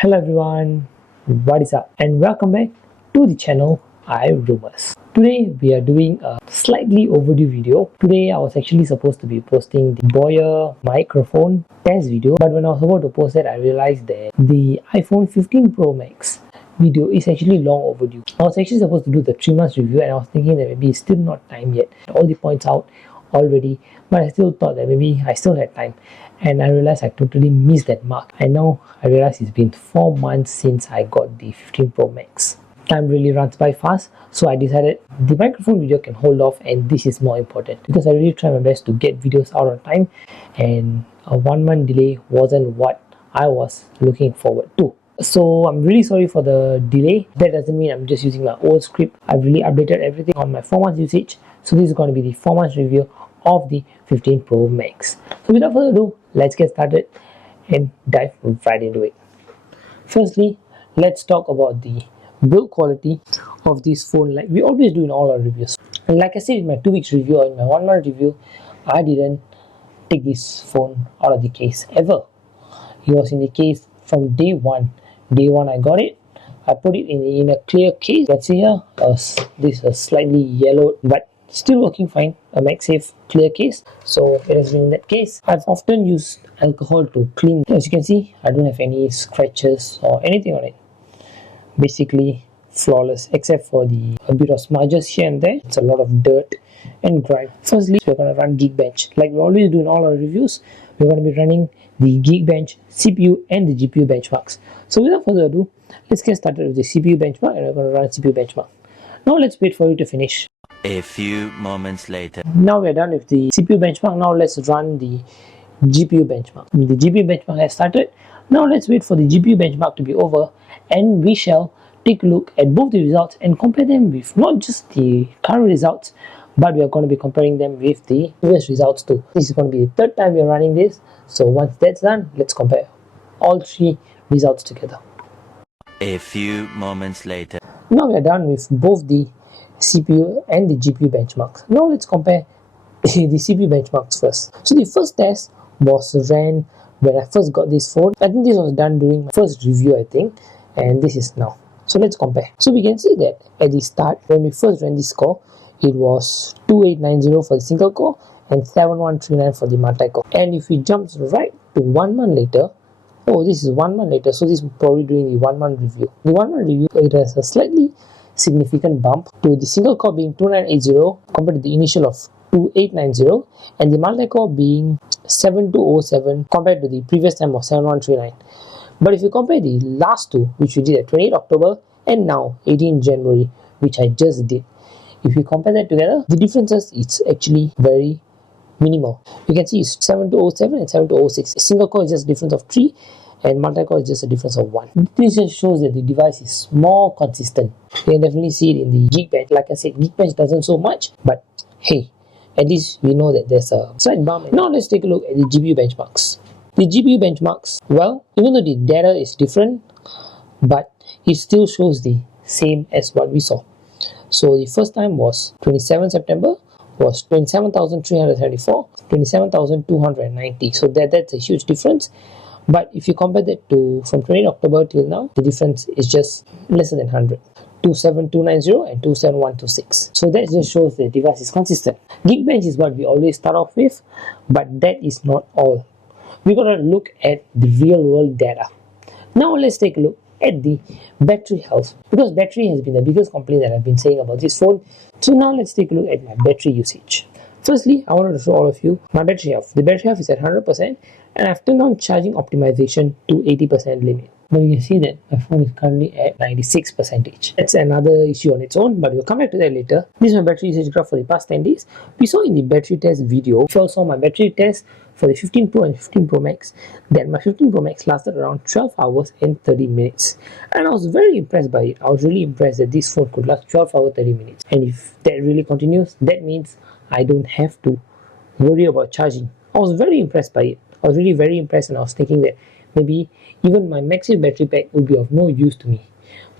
Hello everyone, what is up and welcome back to the channel iRumors. Today we are doing a slightly overdue video. Today I was actually supposed to be posting the Boyer microphone test video, but when I was about to post it I realized that the iPhone 15 Pro Max video is actually long overdue. I was actually supposed to do the 3 months review and I was thinking that maybe it's still not time yet. All the points out already, but I still thought that maybe I still had time, and I realized I totally missed that mark. I realized it's been 4 months since I got the 15 Pro Max. Time really runs by fast, so I decided the microphone video can hold off and this is more important because I really try my best to get videos out on time, and a 1 month delay wasn't what I was looking forward to. So I'm really sorry for the delay. That doesn't mean I'm just using my old script. I've really updated everything on my 4 months usage. So this is going to be the 4 months review of the 15 Pro Max. So without further ado, let's get started and dive right into it. Firstly, let's talk about the build quality of this phone, like we always do in all our reviews. And like I said in my 2 weeks review or in my 1 month review, I didn't take this phone out of the case ever. It was in the case from day one. Day one I got it. I put it in a clear case. Let's see here, this is slightly yellowed but still working fine, a MagSafe clear case. So it has been in that case. I've often used alcohol to clean. As you can see, I don't have any scratches or anything on it. Basically flawless, except for a bit of smudges here and there. It's a lot of dirt and grime. Firstly, we're going to run Geekbench like we always do in all our reviews. We're going to be running the Geekbench CPU and the GPU benchmarks. So without further ado, let's get started with the CPU benchmark, and we're going to run CPU benchmark. Now let's wait for it to finish. A few moments later. Now we're done with the CPU benchmark. Now let's run the GPU benchmark. The GPU benchmark has started. Now let's wait for the GPU benchmark to be over, and we shall take a look at both the results and compare them with not just the current results, but we are going to be comparing them with the previous results too. This is going to be the 3rd time we are running this. So once that's done, let's compare all 3 results together. A few moments later. Now we are done with both the CPU and the GPU benchmarks. Now let's compare the CPU benchmarks first. So the first test was ran when I first got this phone. I think this was done during my first review, I think, and this is now. So let's compare. So we can see that at the start, when we first ran this score, it was 2890 for the single core and 7139 for the multi-core. And if we jump right to 1 month later, oh, this is 1 month later, so this is probably doing the 1 month review. The 1 month review, it has a slightly significant bump to the single core being 2980 compared to the initial of 2890, and the multi-core being 7207 compared to the previous time of 7139. But if you compare the last two, which we did at 28 October and now 18 January, which I just did, if you compare that together, the differences, it's actually very minimal. You can see it's 7207 and 7206. Single core is just a difference of 3 and multi-core is just a difference of 1. This just shows that the device is more consistent. You can definitely see it in the Geekbench. Like I said, Geekbench doesn't so much, but hey, at least we know that there's a slight bump. Now let's take a look at the GPU benchmarks. The GPU benchmarks, well, even though the data is different, but it still shows the same as what we saw. So the first time was 27 September, was 27,374, 27,290. So that's a huge difference. But if you compare that to from 28 October till now, the difference is just lesser than 100. 27290 and 27126. So that just shows the device is consistent. Geekbench is what we always start off with, but that is not all. We're going to look at the real world data. Now let's take a look at the battery health, because battery has been the biggest complaint that I've been saying about this phone. So now let's take a look at my battery usage. Firstly, I wanted to show all of you my battery health. The battery health is at 100% and I've turned on charging optimization to 80% limit. Now you can see that my phone is currently at 96%. That's another issue on its own, but we'll come back to that later. This is my battery usage graph for the past 10 days. We saw in the battery test video, if you all saw my battery test for the 15 Pro and 15 Pro Max, that my 15 Pro Max lasted around 12 hours and 30 minutes. And I was very impressed by it. I was really impressed that this phone could last 12 hours 30 minutes. And if that really continues, that means I don't have to worry about charging. I was very impressed by it. I was really very impressed, and I was thinking that maybe even my MagSafe battery pack would be of no use to me.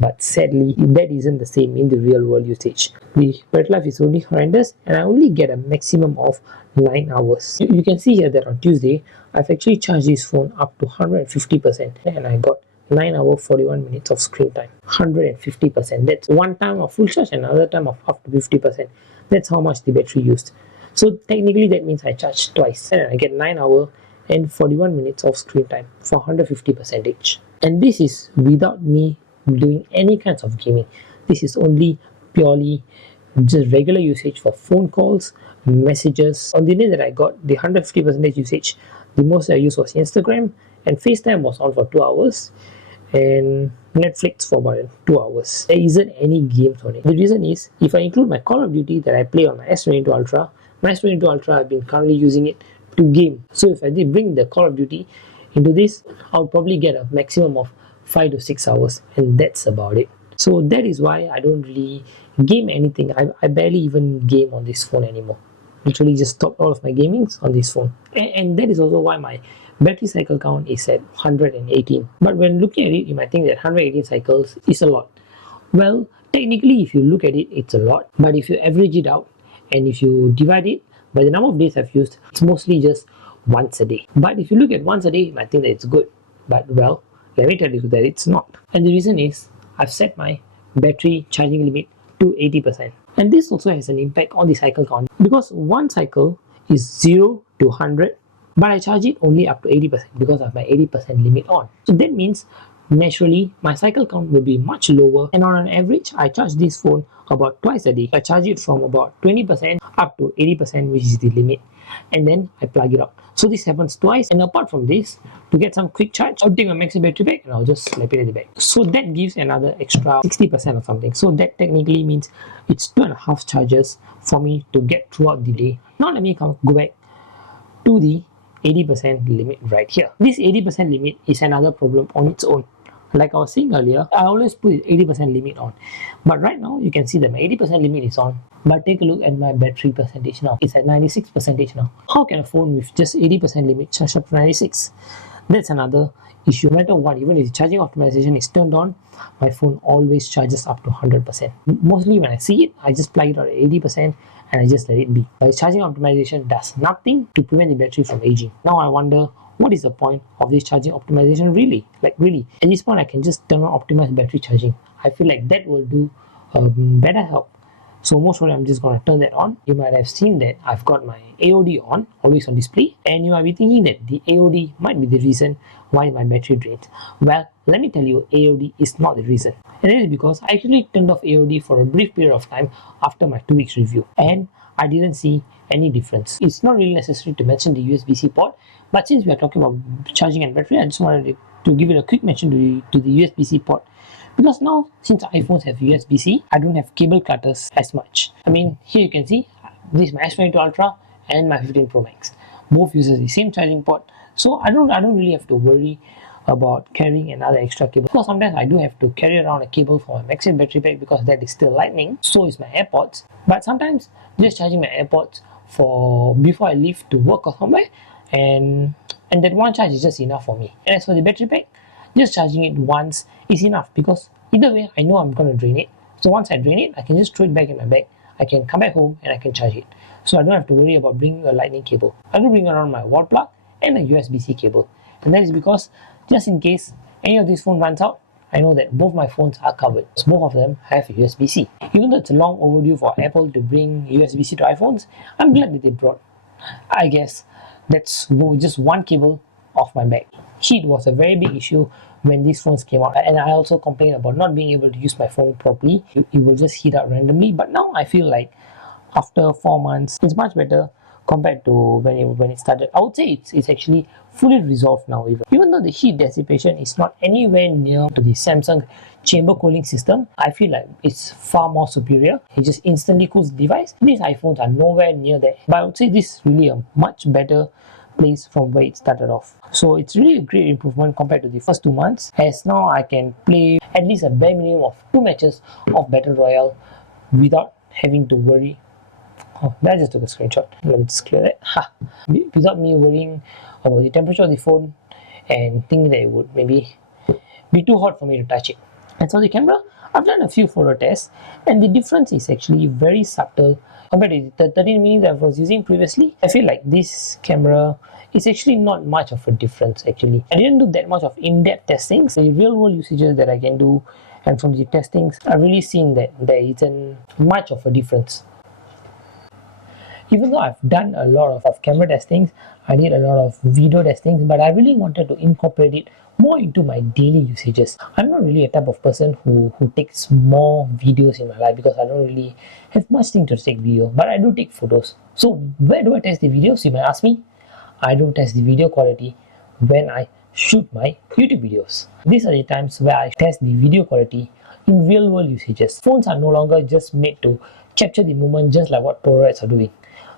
But sadly, that isn't the same in the real world usage. The battery life is only horrendous, and I only get a maximum of 9 hours. You can see here that on Tuesday, I've actually charged this phone up to 150% and I got 9 hours 41 minutes of screen time, 150%. That's one time of full charge and another time of up to 50%. That's how much the battery used. So technically that means I charged twice and I get 9 hours and 41 minutes of screen time for 150%. And this is without me doing any kinds of gaming. This is only purely just regular usage for phone calls, messages. On the day that I got the 150% usage, the most I used was Instagram, and FaceTime was on for 2 hours, and Netflix for about 2 hours. There isn't any games on it. The reason is, if I include my Call of Duty that I play on my S22 Ultra, my S22 Ultra, I've been currently using it to game. So if I did bring the Call of Duty into this, I'll probably get a maximum of 5 to 6 hours, and that's about it. So that is why I don't really game anything. I barely even game on this phone anymore. Literally just stopped all of my gamings on this phone. And that is also why my battery cycle count is at 118. But when looking at it, you might think that 118 cycles is a lot. Well, technically if you look at it, it's a lot. But if you average it out and if you divide it by the number of days I've used, it's mostly just once a day. But if you look at once a day, you might think that it's good. But well, let me tell you that it's not. And the reason is, I've set my battery charging limit to 80%. And this also has an impact on the cycle count, because one cycle is 0 to 100, but I charge it only up to 80% because of my 80% limit on. So that means naturally my cycle count will be much lower, and on an average I charge this phone about twice a day. I charge it from about 20% up to 80%, which is the limit, and then I plug it out. So this happens twice, and apart from this, to get some quick charge, I'll take my maxi battery pack and I'll just slap it at the back. So that gives another extra 60% or something. So that technically means it's 2.5 charges for me to get throughout the day. Now let me go back to the 80% limit right here. This 80% limit is another problem on its own. Like I was saying earlier, I always put 80% limit on, but right now you can see that my 80% limit is on. But take a look at my battery percentage now. It's at 96% now. How can a phone with just 80% limit charge up to 96? That's another issue. No matter what, even if the charging optimization is turned on, my phone always charges up to 100%. Mostly when I see it, I just plug it out at 80% and I just let it be. My charging optimization does nothing to prevent the battery from aging. Now I wonder, what is the point of this charging optimization really? Like really, at this point I can just turn on optimized battery charging. I feel like that will do better help. So most probably I'm just going to turn that on. You might have seen that I've got my AOD on, always on display, and you might be thinking that the AOD might be the reason why my battery drains. Well, let me tell you, AOD is not the reason. And that is because I actually turned off AOD for a brief period of time after my 2 weeks review, and I didn't see any difference. It's not really necessary to mention the USB-C port, but since we are talking about charging and battery, I just wanted to give it a quick mention to the USB-C port. Because now, since iPhones have USB-C, I don't have cable clutters as much. I mean, here you can see, this is my S22 Ultra and my 15 Pro Max. Both uses the same charging port, so I don't really have to worry about carrying another extra cable. Because sometimes I do have to carry around a cable for my Maxim battery pack because that is still lightning. So is my AirPods. But sometimes just charging my AirPods for before I leave to work or somewhere, and that one charge is just enough for me. And as for the battery pack, just charging it once is enough, because either way I know I'm going to drain it. So once I drain it, I can just throw it back in my bag. I can come back home and I can charge it. So I don't have to worry about bringing a lightning cable. I do bring around my wall plug and a USB-C cable. And that is because just in case any of these phone runs out, I know that both my phones are covered. So both of them have USB-C. Even though it's long overdue for Apple to bring USB-C to iPhones, I'm glad that they brought. I guess that's just one cable off my bag. Heat was a very big issue when these phones came out, and I also complained about not being able to use my phone properly. It will just heat up randomly, but now I feel like after 4 months it's much better compared to when it started. I would say it's actually fully resolved now. Even though the heat dissipation is not anywhere near to the Samsung chamber cooling system, I feel like it's far more superior. It just instantly cools the device. These iPhones are nowhere near that, but I would say this is really a much better place from where it started off. So it's really a great improvement compared to the first 2 months, as now I can play at least a bare minimum of 2 matches of Battle Royale without having to worry. Oh, I just took a screenshot. Let me just clear that. Without me worrying about the temperature of the phone and thinking that it would maybe be too hot for me to touch it. And for the camera, I've done a few photo tests, and the difference is actually very subtle compared to the 13mm that I was using previously. I feel like this camera is actually not much of a difference actually. I didn't do that much of in-depth testings. The real-world usages that I can do and from the testings, I've really seen that there isn't much of a difference. Even though I've done a lot of camera testings, I did a lot of video testings, but I really wanted to incorporate it more into my daily usages. I'm not really a type of person who takes more videos in my life because I don't really have much thing to take video, but I do take photos. So where do I test the videos, you might ask me? I don't test the video quality when I shoot my YouTube videos. These are the times where I test the video quality in real world usages. Phones are no longer just made to capture the moment just like what Polaroids are doing.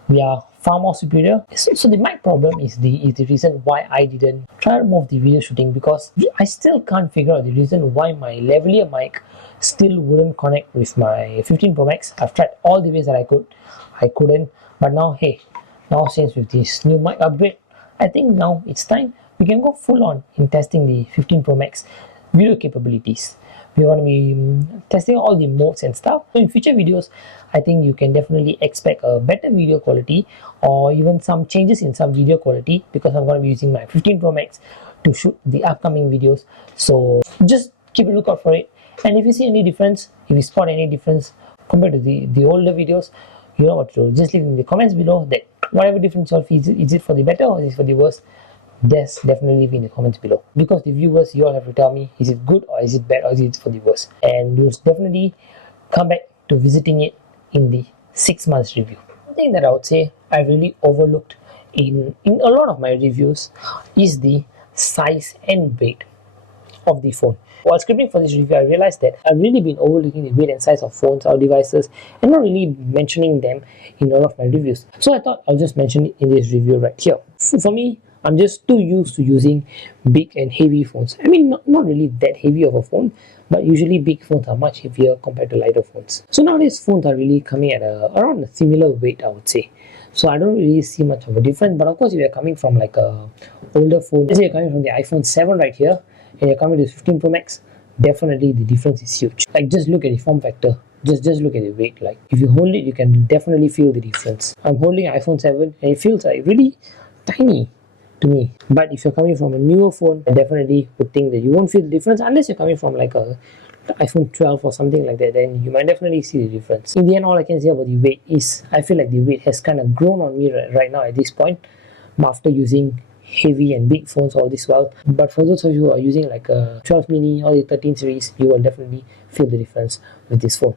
We are far more superior. So the mic problem is the reason why I didn't try more of the video shooting, because I still can't figure out the reason why my lavalier mic still wouldn't connect with my 15 Pro Max. I've tried all the ways that I couldn't, but now hey, now since with this new mic upgrade, I think now it's time we can go full on in testing the 15 Pro Max video capabilities. We're going to be testing all the modes and stuff. So in future videos, I think you can definitely expect a better video quality or even some changes in some video quality, because I'm going to be using my 15 Pro Max to shoot the upcoming videos. So just keep a lookout for it. And if you see any difference, if you spot any difference compared to the older videos, you know what to do. Just leave in the comments below that whatever difference you feel, is it for the better or is it for the worse? Yes, definitely leave in the comments below, because the viewers, you all have to tell me, is it good or is it bad or is it for the worse, and you'll definitely come back to visiting it in the 6 months review. One thing that I would say I really overlooked in a lot of my reviews is the size and weight of the phone. While scripting for this review, I realized that I've really been overlooking the weight and size of phones or devices and not really mentioning them in all of my reviews. So I thought I'll just mention it in this review right here. For me, I'm just too used to using big and heavy phones. I mean, not really that heavy of a phone, but usually big phones are much heavier compared to lighter phones. So nowadays phones are really coming at around a similar weight, I would say. So I don't really see much of a difference. But of course, if you're coming from like a older phone, let's say you're coming from the iPhone 7 right here, and you're coming to 15 Pro Max, definitely the difference is huge. Like just look at the form factor. Just look at the weight. Like if you hold it, you can definitely feel the difference. I'm holding an iPhone 7 and it feels like really tiny to me. But if you're coming from a newer phone, I definitely would think that you won't feel the difference unless you're coming from like a iPhone 12 or something like that. Then you might definitely see the difference. In the end, all I can say about the weight is I feel like the weight has kind of grown on me right now at this point after using heavy and big phones all this while. But for those of you who are using like a 12 mini or the 13 series, you will definitely feel the difference with this phone.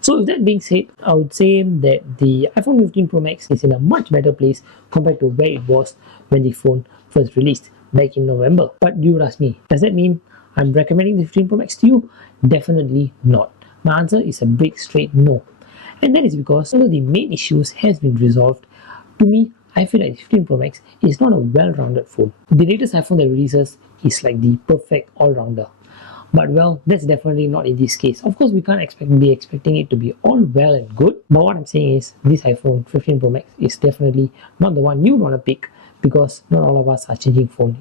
So with that being said, I would say that the iPhone 15 Pro Max is in a much better place compared to where it was when the phone first released back in November. But you would ask me, does that mean I'm recommending the 15 Pro Max to you? Definitely not. My answer is a big straight no. And that is because some of the main issues has been resolved. To me, I feel like the 15 Pro Max is not a well-rounded phone. The latest iPhone that releases is like the perfect all-rounder. But well, that's definitely not in this case. Of course, we can't be expecting it to be all well and good. But what I'm saying is, this iPhone 15 Pro Max is definitely not the one you want to pick, because not all of us are changing phone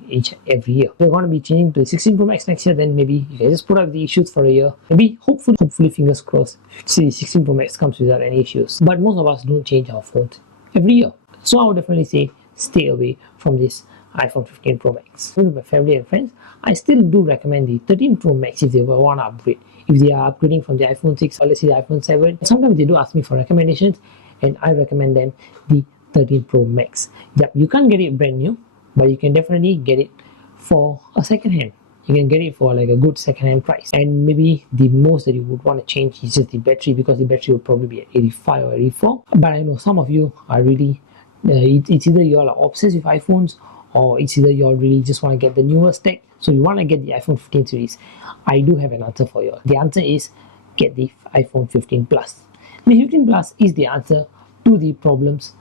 every year. If you're going to be changing to the 16 Pro Max next year, then maybe you can just put up the issues for a year. Maybe, hopefully, fingers crossed, the 16 Pro Max comes without any issues. But most of us don't change our phones every year. So I would definitely say, stay away from this iPhone 15 Pro Max. With my family and friends, I still do recommend the 13 Pro Max if they want to upgrade. If they are upgrading from the iPhone 6 or let's say the iPhone 7, sometimes they do ask me for recommendations, and I recommend them the 13 Pro Max. Yep, you can't get it brand new, but you can definitely get it for a second hand. You can get it for like a good second-hand price. And maybe the most that you would want to change is just the battery, because the battery will probably be at 85 or 84. But I know some of you are really, it's either you all are obsessed with iPhones, or it's either you all really just want to get the newest tech, so you want to get the iPhone 15 series. I do have an answer for you. The answer is get the iPhone 15 Plus. The 15 Plus is the answer to the problems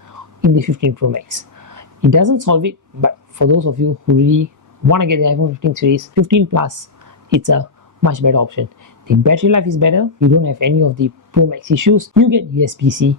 in the 15 Pro Max. It doesn't solve it, but for those of you who really want to get the iPhone 15 series, 15 Plus, it's a much better option. The battery life is better. You don't have any of the Pro Max issues. You get USB-C.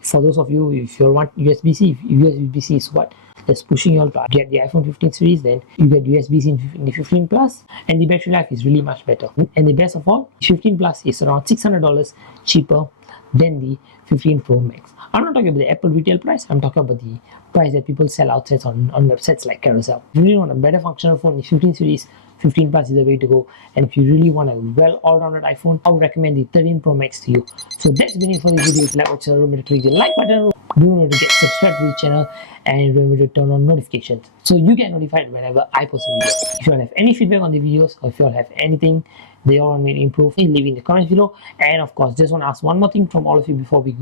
For those of you, if you want USB-C, if USB-C is what that's pushing you all to get the iPhone 15 series. Then you get USB-C in the 15 Plus, and the battery life is really much better. And the best of all, 15 Plus is around $600 cheaper than the 15 Pro Max. I'm not talking about the Apple retail price, I'm talking about the price that people sell outside on websites like Carousel. If you really want a better functional phone, the 15 series, 15 Plus is the way to go. And if you really want a well all-rounded iPhone, I would recommend the 13 Pro Max to you. So that's been it for this video. If you like what you're remember to click the like button, do remember to get subscribed to the channel, and remember to turn on notifications so you get notified whenever I post a video. If you all have any feedback on the videos, or if you all have anything they all want me to improve, please leave in the comments below. And of course, just want to ask one more thing from all of you before we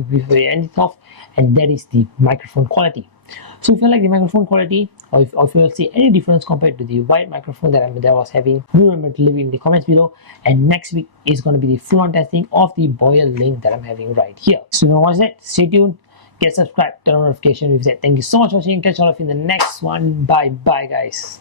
end it off, and that is the microphone quality. So if you like the microphone quality, or if you will see any difference compared to the wired microphone that I was having, do remember to leave it in the comments below. And next week is going to be the full-on testing of the Boyle link that I'm having right here. So if you want to watch that, stay tuned, get subscribed, turn on notification. With that, thank you so much for watching. Catch all of you in the next one. Bye guys.